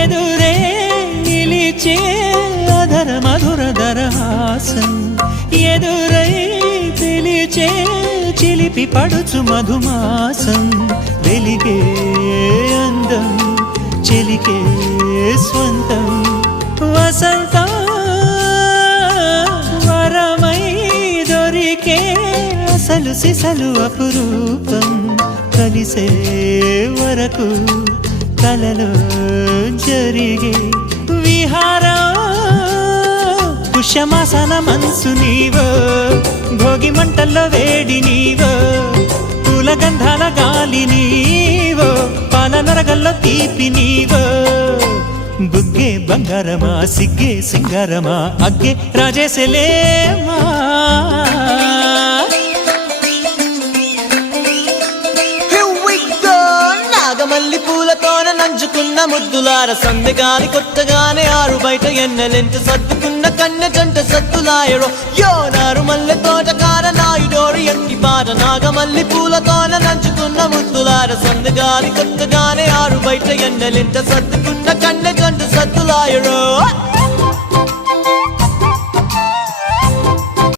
ఎదురే నిలిచే అధర మధుర దరహాసం ఎదురై పిలిచే చిలిపి పడుచు మధుమాసం వెలిగే అందం చెలికే స్వంతం వసంతం వరమై దొరికే అసలు సిసలు అపురూపం కలిసే వరకు కలలో జరిగే విహారం పుష్యమాసన మనసు నీవో భోగి మంటల్లో వేడి నీవో పూల గంధాల గాలి నీవో పాల నరగల్లో తీపి నీవో బుగ్గే బంగారమా సిగ్గే సింగారమా అగ్గే రాజేసలేమా మల్లి పూలతోన నంచుకున్న ముద్దులార సందెగాని కొత్తగానే ఆరు బయట ఎన్నెలెంట సర్దుకున్న కన్నె జంట సత్తులాయరో యోనారు మల్లె తోటకార నాయుడోరు ఎట్టి పాట నాగమల్లి పూలతోన నంచుకున్న ముద్దులార సందెగాని కొత్తగానే ఆరు బయట ఎన్నెలెంట సర్దుకున్న